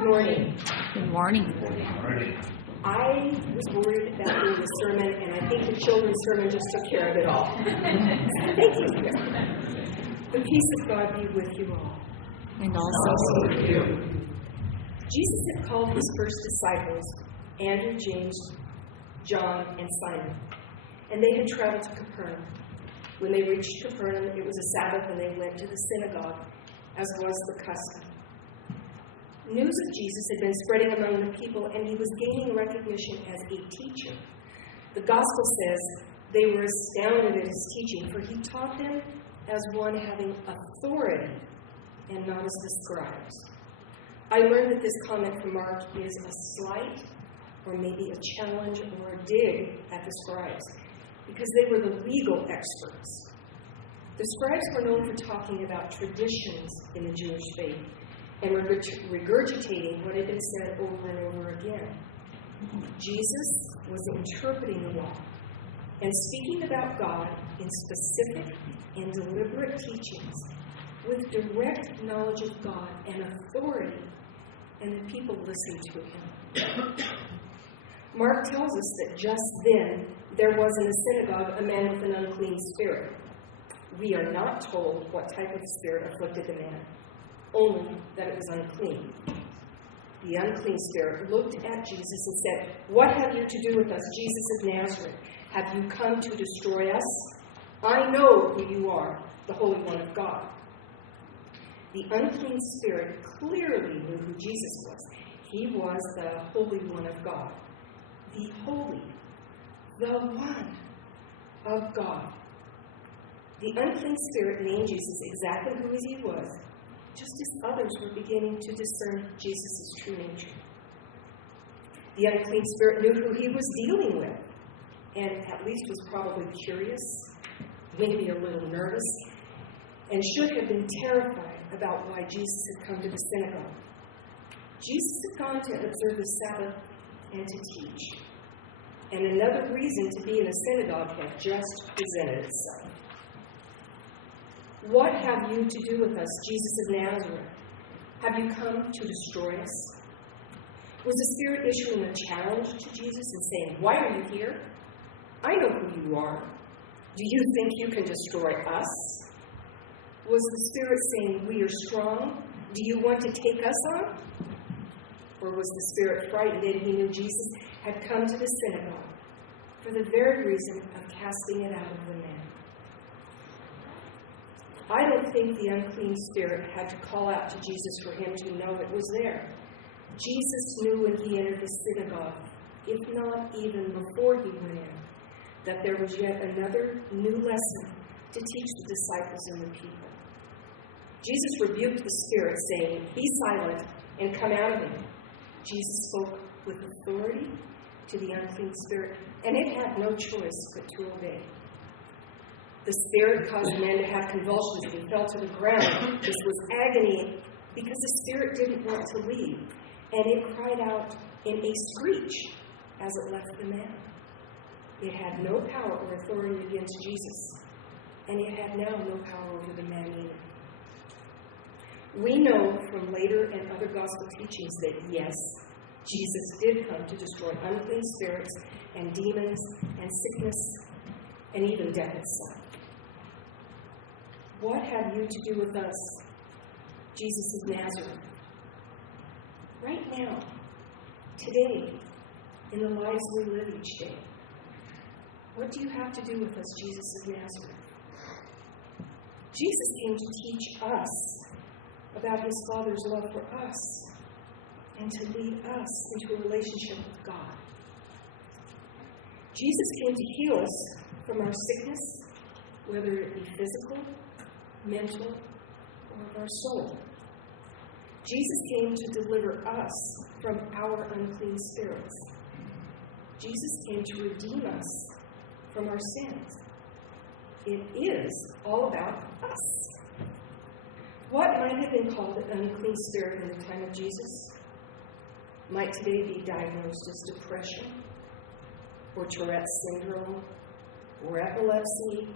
Good morning. Good morning. I was worried about doing the sermon, and I think the children's sermon just took care of it all. Thank you. The peace of God be with you all. And also with you. Jesus had called his first disciples, Andrew, James, John, and Simon, and they had traveled to Capernaum. When they reached Capernaum, it was a Sabbath, and they went to the synagogue, as was the custom. News of Jesus had been spreading among the people, and he was gaining recognition as a teacher. The gospel says they were astounded at his teaching, for he taught them as one having authority and not as the scribes. I learned that this comment from Mark is a slight or maybe a challenge or a dig at the scribes, because they were the legal experts. The scribes were known for talking about traditions in the Jewish faith and regurgitating what had been said over and over again. Jesus was interpreting the law and speaking about God in specific and deliberate teachings with direct knowledge of God and authority, and the people listened to him. Mark tells us that just then there was in the synagogue a man with an unclean spirit. We are not told what type of spirit afflicted the man, only that it was unclean. The unclean spirit looked at Jesus and said, "What have you to do with us, Jesus of Nazareth? Have you come to destroy us? I know who you are, the Holy One of God." The unclean spirit clearly knew who Jesus was. He was the Holy One of God. The Holy, the One of God. The unclean spirit named Jesus exactly who he was, just as others were beginning to discern Jesus' true nature. The unclean spirit knew who he was dealing with, and at least was probably curious, maybe a little nervous, and should have been terrified about why Jesus had come to the synagogue. Jesus had gone to observe the Sabbath and to teach, and another reason to be in a synagogue had just presented itself. "What have you to do with us, Jesus of Nazareth? Have you come to destroy us?" Was the Spirit issuing a challenge to Jesus and saying, "Why are you here? I know who you are. Do you think you can destroy us?" Was the Spirit saying, "We are strong. Do you want to take us on?" Or was the Spirit frightened that he knew Jesus had come to the synagogue for the very reason of casting it out of the man? I don't think the unclean spirit had to call out to Jesus for him to know it was there. Jesus knew when he entered the synagogue, if not even before he went in, that there was yet another new lesson to teach the disciples and the people. Jesus rebuked the spirit, saying, "Be silent and come out of him." Jesus spoke with authority to the unclean spirit, and it had no choice but to obey. The spirit caused the man to have convulsions, and he fell to the ground. This was agony because the spirit didn't want to leave, and it cried out in a screech as it left the man. It had no power or authority against Jesus, and it had now no power over the man either. We know from later and other gospel teachings that, yes, Jesus did come to destroy unclean spirits and demons and sickness and even death itself. What have you to do with us, Jesus of Nazareth? Right now, today, in the lives we live each day, what do you have to do with us, Jesus of Nazareth? Jesus came to teach us about his Father's love for us and to lead us into a relationship with God. Jesus came to heal us from our sickness, whether it be physical, mental, or of our soul. Jesus came to deliver us from our unclean spirits. Jesus came to redeem us from our sins. It is all about us. What might have been called an unclean spirit in the time of Jesus might today be diagnosed as depression, or Tourette's syndrome, or epilepsy,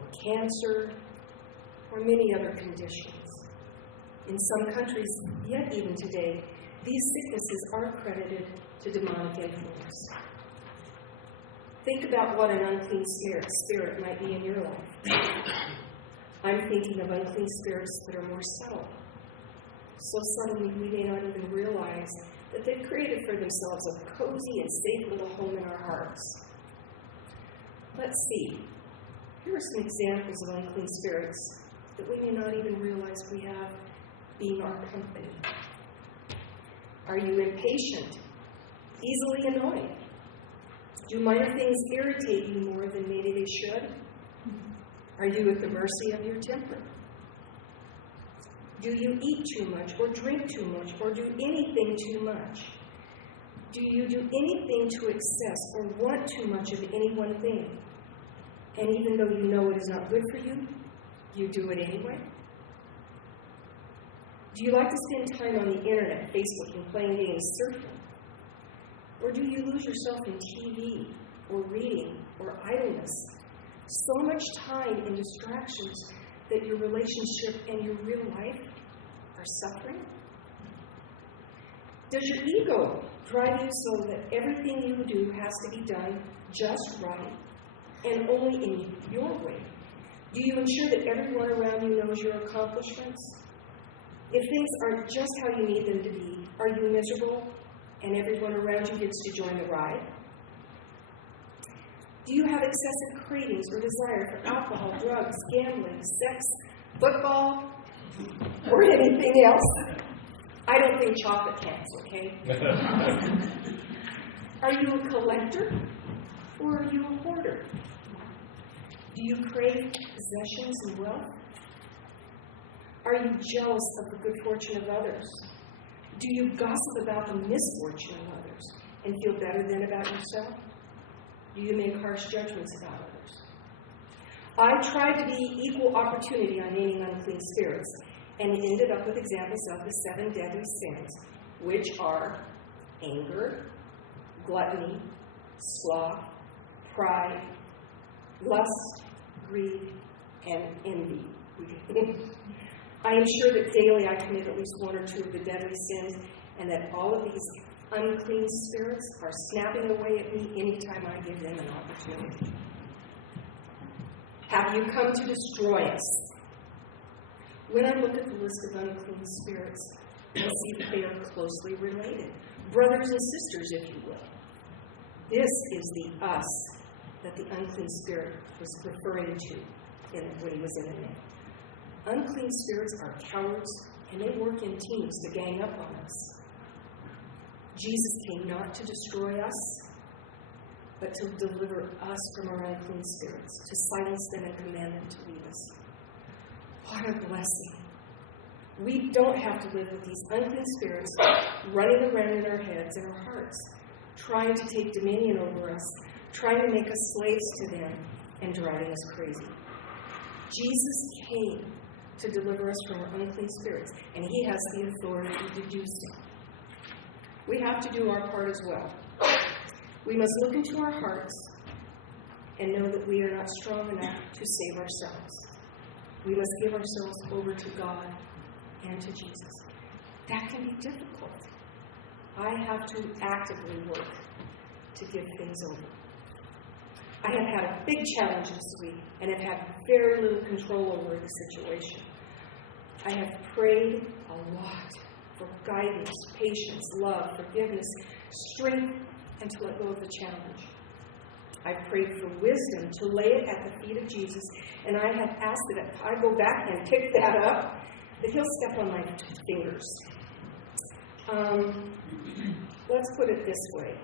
or cancer, or many other conditions. In some countries, yet even today, these sicknesses are credited to demonic influence. Think about what an unclean spirit might be in your life. I'm thinking of unclean spirits that are more subtle. So subtly we may not even realize that they've created for themselves a cozy and safe little home in our hearts. Let's see. Here are some examples of unclean spirits that we may not even realize we have being our company. Are you impatient? Easily annoyed? Do minor things irritate you more than maybe they should? Are you at the mercy of your temper? Do you eat too much or drink too much or do anything too much? Do you do anything to excess or want too much of any one thing? And even though you know it is not good for you, you do it anyway? Do you like to spend time on the internet, Facebooking, playing games, surfing? Or do you lose yourself in TV or reading or idleness? So much time in distractions that your relationship and your real life are suffering? Does your ego drive you so that everything you do has to be done just right and only in your way? Do you ensure that everyone around you knows your accomplishments? If things aren't just how you need them to be, are you miserable and everyone around you gets to join the ride? Do you have excessive cravings or desire for alcohol, drugs, gambling, sex, football, or anything else? I don't think chocolate counts, okay? Are you a collector or are you a hoarder? Do you crave possessions and wealth? Are you jealous of the good fortune of others? Do you gossip about the misfortune of others and feel better than about yourself? Do you make harsh judgments about others? I tried to be equal opportunity on naming unclean spirits and ended up with examples of the 7 deadly sins, which are anger, gluttony, sloth, pride, lust, greed, and envy. I am sure that daily I commit at least 1 or 2 of the deadly sins, and that all of these unclean spirits are snapping away at me anytime I give them an opportunity. Have you come to destroy us? When I look at the list of unclean spirits, I see that they are closely related. Brothers and sisters, if you will. This is the us that the unclean spirit was referring to when he was in the name. Unclean spirits are cowards, and they work in teams to gang up on us. Jesus came not to destroy us, but to deliver us from our unclean spirits, to silence them and command them to leave us. What a blessing. We don't have to live with these unclean spirits running around in our heads and our hearts, trying to take dominion over us, trying to make us slaves to them, and driving us crazy. Jesus came to deliver us from our unclean spirits, and he has the authority to do so. We have to do our part as well. We must look into our hearts and know that we are not strong enough to save ourselves. We must give ourselves over to God and to Jesus. That can be difficult. I have to actively work to give things over. I have had a big challenge this week and have had very little control over the situation. I have prayed a lot for guidance, patience, love, forgiveness, strength, and to let go of the challenge. I've prayed for wisdom to lay it at the feet of Jesus, and I have asked that if I go back and pick that up, that he'll step on my fingers. Let's put it this way.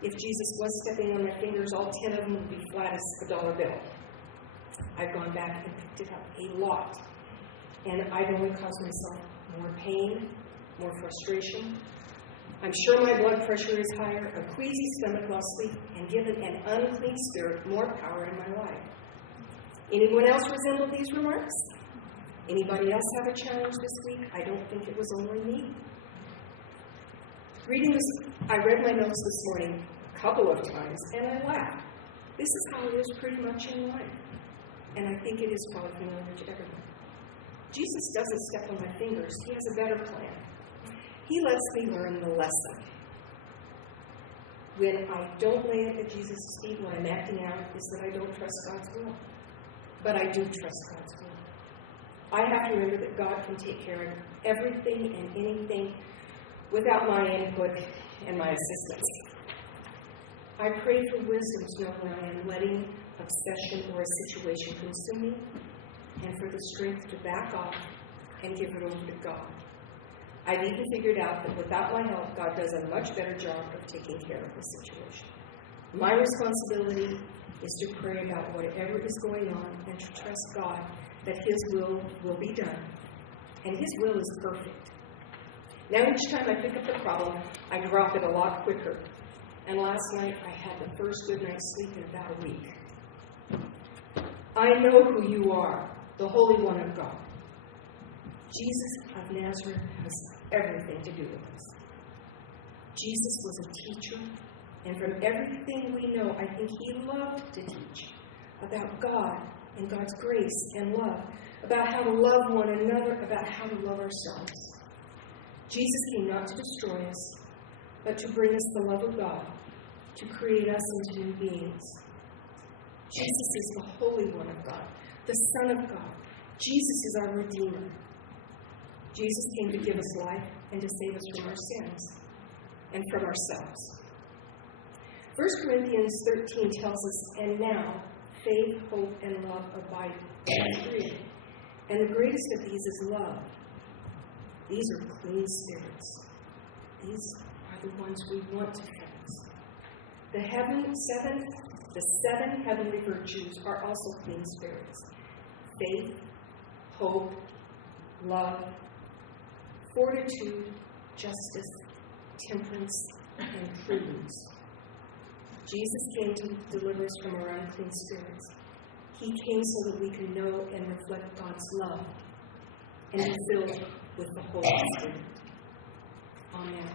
If Jesus was stepping on my fingers, all 10 of them would be flat as a dollar bill. I've gone back and picked it up a lot, and I've only caused myself more pain, more frustration. I'm sure my blood pressure is higher, a queasy stomach while asleep, and given an unclean spirit more power in my life. Anyone else resemble these remarks? Anybody else have a challenge this week? I don't think it was only me. I read my notes this morning a couple of times, and I laughed. This is how it is pretty much in life. And I think it is probably familiar to everyone. Jesus doesn't step on my fingers. He has a better plan. He lets me learn the lesson. When I don't lay it at Jesus' feet, when I'm acting out, is that I don't trust God's will. But I do trust God's will. I have to remember that God can take care of everything and anything without my input and my assistance. I pray for wisdom to know when I am letting obsession or a situation consume me, and for the strength to back off and give it over to God. I've even figured out that without my help, God does a much better job of taking care of the situation. My responsibility is to pray about whatever is going on and to trust God that His will be done. And His will is perfect. Now each time I pick up the problem, I drop it a lot quicker. And last night I had the first good night's sleep in about a week. I know who you are, the Holy One of God. Jesus of Nazareth has everything to do with us. Jesus was a teacher, and from everything we know, I think He loved to teach about God and God's grace and love, about how to love one another, about how to love ourselves. Jesus came not to destroy us, but to bring us the love of God, to create us into new beings. Jesus is the Holy One of God, the Son of God. Jesus is our Redeemer. Jesus came to give us life and to save us from our sins and from ourselves. 1 Corinthians 13 tells us, and now faith, hope, and love abide in 3. And the greatest of these is love. These are clean spirits. These are the ones we want to fix. The seven heavenly virtues are also clean spirits. Faith, hope, love, fortitude, justice, temperance, and prudence. Jesus came to deliver us from our unclean spirits. He came so that we can know and reflect God's love and be filled with the Holy Spirit. Amen.